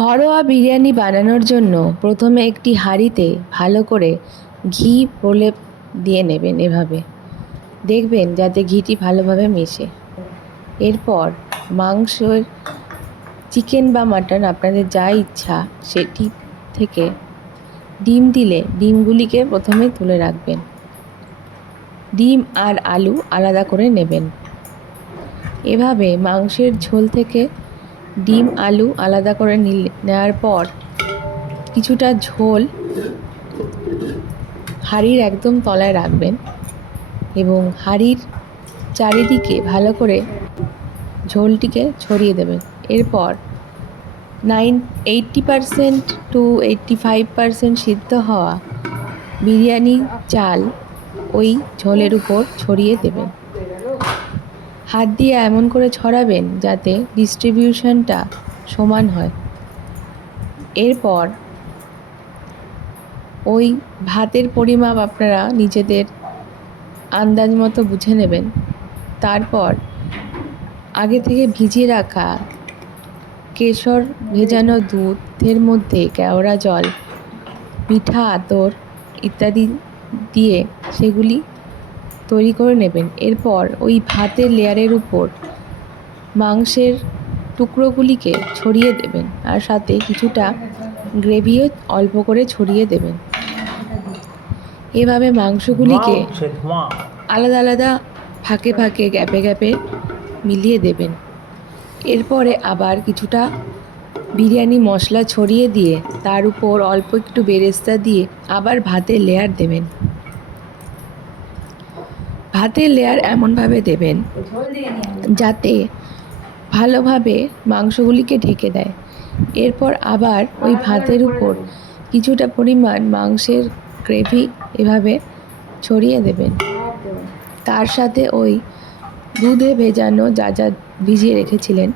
ঘরোয়া বিরিয়ানি বানানোর জন্য প্রথমে একটি হাঁড়িতে ভালো করে ঘি প্রলেপ দিয়ে নেবেন এভাবে। দেখবেন যাতে ঘিটি ভালোভাবে মেশে। এরপর মাংসের চিকেন বা মাটন আপনাদের যা ইচ্ছা সেটি থেকে ডিম দিলে ডিমগুলিকে প্রথমে তুলে রাখবেন। ডিম আর আলু আলাদা করে নেবেন। এভাবে মাংসের ঝোল থেকে ডিম, আলু আলাদা করে নিলে নেওয়ার পর কিছুটা ঝোল হাঁড়ির একদম তলায় রাখবেন এবং হাঁড়ির চারিদিকে ভালো করে ঝোলটিকে ছড়িয়ে দেবেন। এরপর nine eighty percent to eighty five percent সিদ্ধ হওয়া বিরিয়ানি, চাল ওই ঝোলের উপর ছড়িয়ে দেবেন। হাত দিয়ে এমন করে ছড়াবেন যাতে ডিস্ট্রিবিউশনটা সমান হয়। এরপর ওই ভাতের পরিমাপ আপনারা নিজেদের আন্দাজ মতো বুঝে নেবেন। তারপর আগে থেকে ভিজিয়ে রাখা কেশর ভেজানো দুধের মধ্যে কেওড়া জল, মিঠা আতর ইত্যাদি দিয়ে সেগুলি তৈরি করে নেবেন। এরপর ওই ভাতের লেয়ারের উপর মাংসের টুকরোগুলিকে ছড়িয়ে দেবেন আর সাথে কিছুটা গ্রেভিও অল্প করে ছড়িয়ে দেবেন। এভাবে মাংসগুলিকে আলাদা আলাদা ফাঁকে ফাঁকে গ্যাপে গ্যাপে মিলিয়ে দেবেন। এরপরে আবার কিছুটা বিরিয়ানি মশলা ছড়িয়ে দিয়ে তার উপর অল্প একটু বেরেস্তা দিয়ে আবার ভাতের লেয়ার দেবেন। ভাতের লেয়ার এমনভাবে দেবেন যাতে ভালোভাবে মাংসগুলিকে ঢেকে দেয়। এরপর আবার ওই ভাতের উপর কিছুটা পরিমাণ মাংসের গ্রেভি এভাবে ছড়িয়ে দেবেন। তার সাথে ওই দুধে ভেজানো যা যা ভিজিয়ে রেখেছিলেন,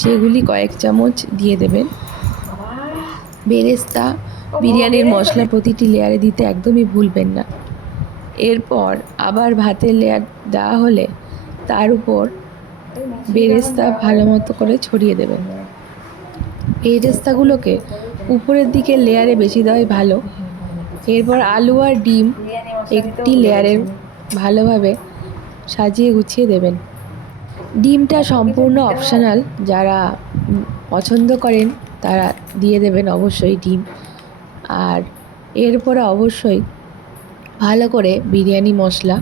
সেগুলি কয়েক চামচ দিয়ে দেবেন। বেরেস্তা, বিরিয়ানির মশলা প্রতিটি লেয়ারে দিতে একদমই ভুলবেন না। এরপর আবার ভাতের লেয়ার দেওয়া হলে তার উপর বেরেস্তা ভালো মতো করে ছড়িয়ে দেবেন বেরেস্তাগুলোকে উপরের দিকে লেয়ারে বেশি দেওয়াই ভালো। এরপর আলু আর ডিম একটি লেয়ারে ভালোভাবে সাজিয়ে গুছিয়ে দেবেন। ডিমটা সম্পূর্ণ অপশনাল যারা পছন্দ করেন তারা দিয়ে দেবেন অবশ্যই ডিম। আর এরপরে অবশ্যই ভালো করে বিরিয়ানি মশলা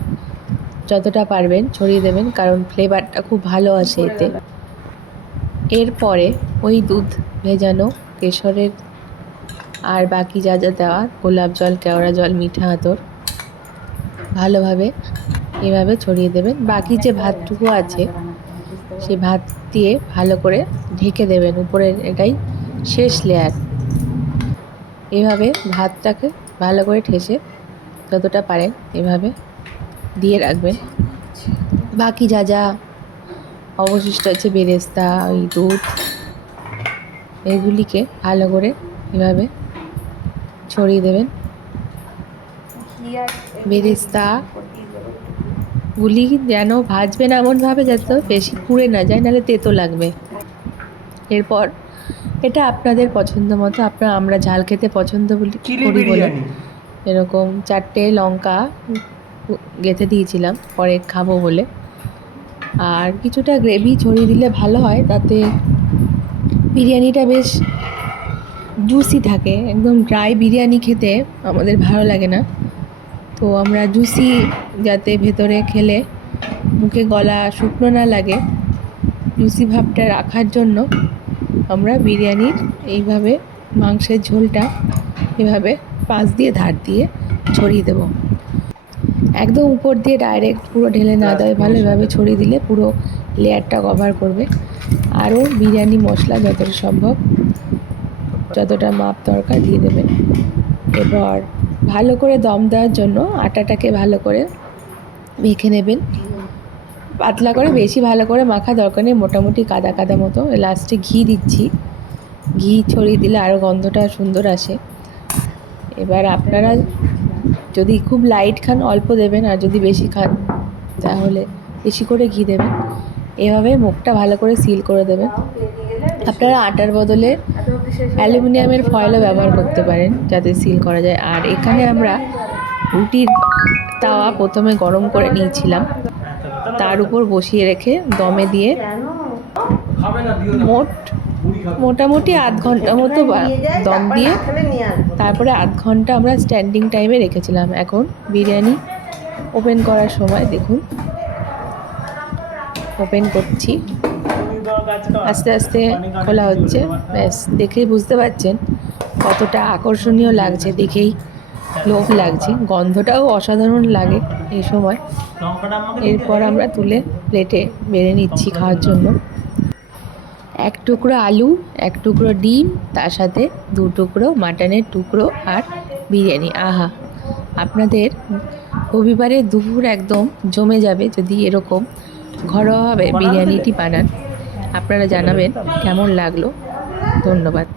যতটা পারবেন ছড়িয়ে দেবেন কারণ ফ্লেভারটা খুব ভালো আসে এতে। এরপরে ওই দুধ ভেজানো কেশরের আর বাকি যা যা দেওয়া গোলাপ জল কেওড়া জল মিঠা আতর ভালোভাবে এভাবে ছড়িয়ে দেবেন। বাকি যে ভাতটুকু আছে সে ভাত দিয়ে ভালো করে ঢেকে দেবেন। উপরের এটাই শেষ লেয়ার এভাবে ভাতটাকে ভালো করে ঠেসে যতটা পারেন এভাবে দিয়ে রাখবেন। বাকি যা যা অবশিষ্ট আছে বেরেস্তা ওই দুধ এগুলিকে ভালো করে এভাবে ছড়িয়ে দেবেন। বেরেস্তা গুলি যেন ভাজবেন এমনভাবে যাতে বেশি পুড়ে না যায় নাহলে তেতো লাগবে। এরপর এটা আপনাদের পছন্দ মতো আপনারা আমরা ঝাল খেতে পছন্দ করি বলে। এরকম চারটে লঙ্কা গেঁথে দিয়েছিলাম, পরে খাব বলে। আর কিছুটা গ্রেভি ছড়িয়ে দিলে ভালো হয়, তাতে বিরিয়ানিটা বেশ জুসি থাকে। একদম ড্রাই বিরিয়ানি খেতে আমাদের ভালো লাগে না। তো আমরা জুসি যাতে ভেতরে খেলে মুখে গলা শুকনো না লাগে জুসি ভাবটা রাখার জন্য আমরা বিরিয়ানির এইভাবে মাংসের ঝোলটা এভাবে পাশ দিয়ে ধার দিয়ে ছড়িয়ে দেবো। একদম উপর দিয়ে ডাইরেক্ট পুরো ঢেলে না দেয় ভালো এভাবে ছড়িয়ে দিলে পুরো লেয়ারটা কভার করবে। আরও বিরিয়ানি, মশলা যতটা সম্ভব, যতটা মাপ দরকার দিয়ে দেবেন। এবার ভালো করে দম দেওয়ার জন্য আটাটাকে ভালো করে মেখে নেবেন। পাতলা করে, বেশি ভালো করে মাখা দরকার নেই, মোটামুটি কাদা কাদা মতো। লাস্টে ঘি দিচ্ছি। ঘি ছড়িয়ে দিলে আরও গন্ধটা সুন্দর আসে। এবার আপনারা যদি খুব লাইট খান, অল্প দেবেন, আর যদি বেশি খান, তাহলে বেশি করে ঘি দেবেন। এভাবে মুখটা ভালো করে সিল করে দেবেন। আপনারা আটার বদলে অ্যালুমিনিয়ামের ফয়েলও ব্যবহার করতে পারেন, যাতে সিল করা যায়। আর এখানে আমরা রুটির তাওয়া প্রথমে গরম করে নিয়েছিলাম। তার উপর বসিয়ে রেখে দমে দিয়ে মোট মোটামুটি আধ ঘণ্টা মতো দম দিয়ে তারপরে আধ ঘণ্টা আমরা স্ট্যান্ডিং টাইমে রেখেছিলাম। এখন বিরিয়ানি ওপেন করার সময় দেখুন। ওপেন করছি। আস্তে আস্তে খোলা হচ্ছে। ব্যাস দেখেই বুঝতে পারছেন কতটা আকর্ষণীয় লাগছে দেখেই লোভ লাগছে। গন্ধটাও অসাধারণ লাগে এই সময়। এরপর আমরা তুলে প্লেটে বেড়ে নিচ্ছি খাওয়ার জন্য। এক টুকরো আলু, এক টুকরো ডিম, তার সাথে দু টুকরো মাটনের টুকরো আর বিরিয়ানি। আহা, আপনাদের রবিবারে দুপুর একদম জমে যাবে যদি এরকম ঘরোয়াভাবে বিরিয়ানিটি বানান। আপনারা জানাবেন কেমন লাগল। ধন্যবাদ।